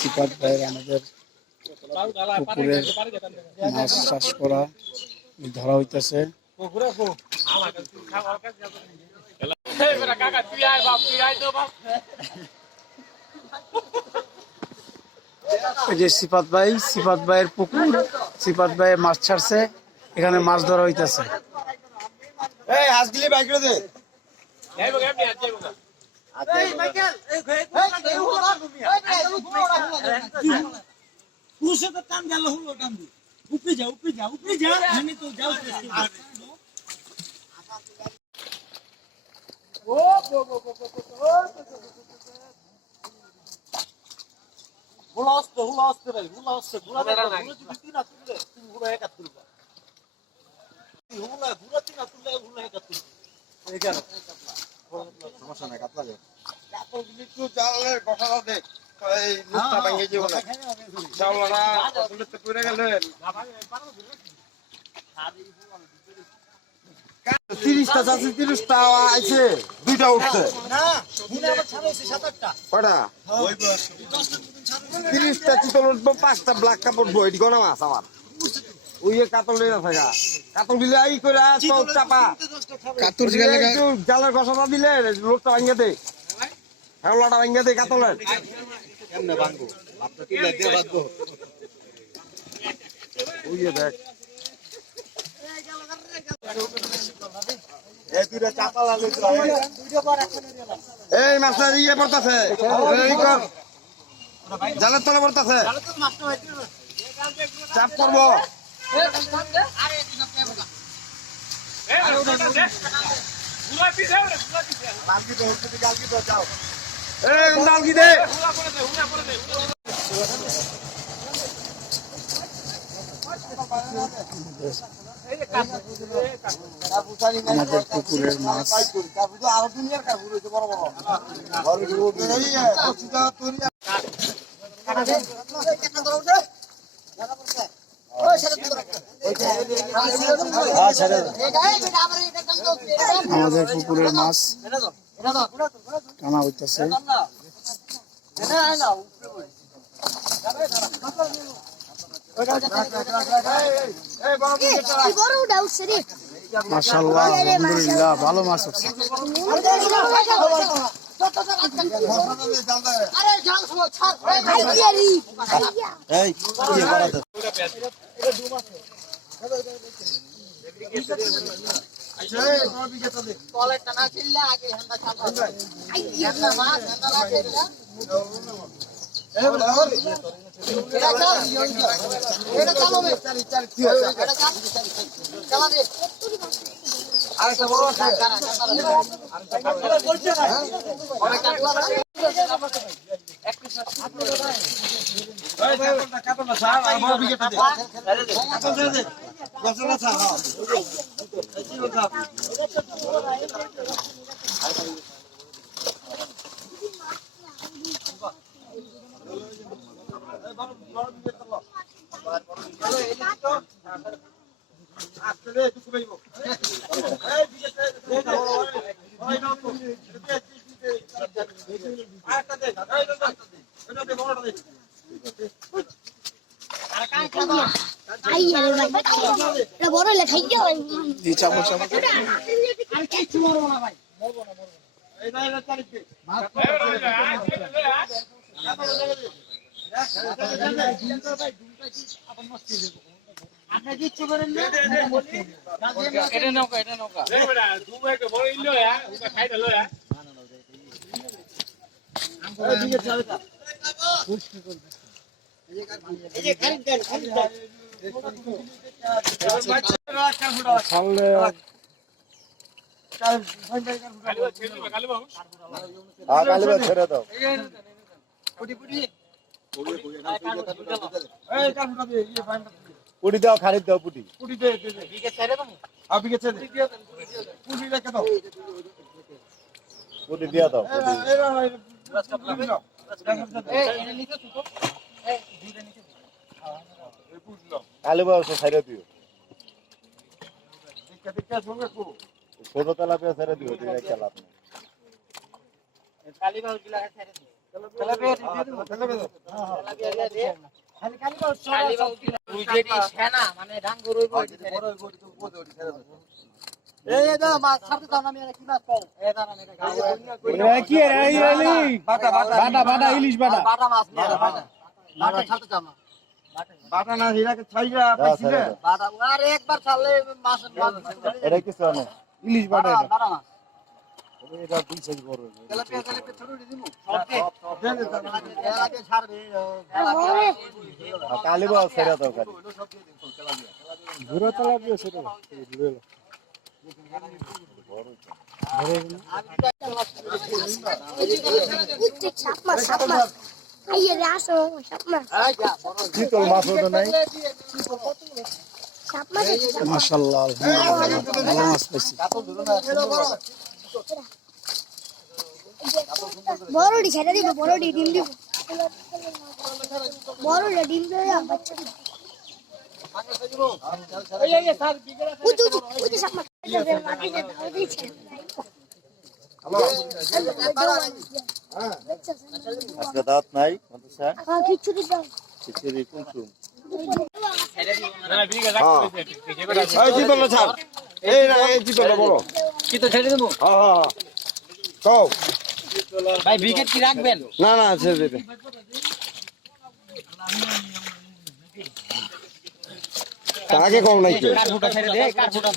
সিফাত ভাইয়ের আমাদের পুকুরের মাছ চাষ করা ধরা হইতেছে। এই যে সিফাত ভাইয়ের পুকুর, সিফাত ভাই মাছ ছাড়ছে, এখানে মাছ ধরা হইতেছে। সমস্যা নাই, কাতলা যায় একটু জালের গসাটা দেখ লুকটা ভাঙিয়ে যাবো না। চাউলাটা তো পড়ে গেলেন 30টা চাষি 30টা আইছে, 2টা উঠছে কয়টা 30টা চিতল উঠবো, 5টা ব্ল্যাক কাপ উঠবো। এটি গোনা মাছ আমার ওই কাতল থাকা কাতল দিলে এই করে চাপা জালের গসাটা দিলে লোকটা ভাঙিয়ে দে, হেওলাটা ভাঙিয়ে দে কাতলের। দেখ এই মাছটা ইয়ে পড়তেছে, জালের তলে পড়তেছে, চাপ করবো। আমাদের পুকুরের মাছ আমাদের পুকুরের মাছ টানা হইতেছে। মাশাআল্লাহ, আলহামদুলিল্লাহ, ভালো মাছ হচ্ছে। পুটি দাও, খারিদ দাও, পুটি দে বিকে ছেড়ে দাও, বিকে ছেড়ে পুটি রেখে দাও। পুটি দিয়া দাও কালী বাবু ছাইড়া দিও ছোট তেলাপিয়া ছাইড়া দিও এটা খেলা কি বাটা বাটা ইলিশ বাটা বাটা না হিরাকে ছাইরা পাইছিলে এটা কিছু না ইলিশ বাটা এটা দুই সাইজ বড় কালী বাবু ছাইড়া দাও খালি ঘুরে তেলাপিয়া সেটা শীতল মাছ তো নাই মাশাআল্লাহ আলহামদুলিল্লাহ ভালো মাছ পাইছি বড়ডি ছেড়ে দিব বড়ডি ডিম দিব বড়ডি ডিম দেয়া বাচ্চা উঠে সাপ মাছ মাটিতে দাও দিছে আজকে দাঁত নাই মাদ্রাসা কিছু দিও খিচুড়ি কুমসুম এই জিতলটা ছাড় এই না এই জিতলটা বড় কি তো ছেড়ে দেবো হ্যাঁ কও ভাই বিকেট কি রাখবেন না না ছেড়ে দিতে আগে কম নাই কার ফুটা ছেড়ে দে কার ফুটা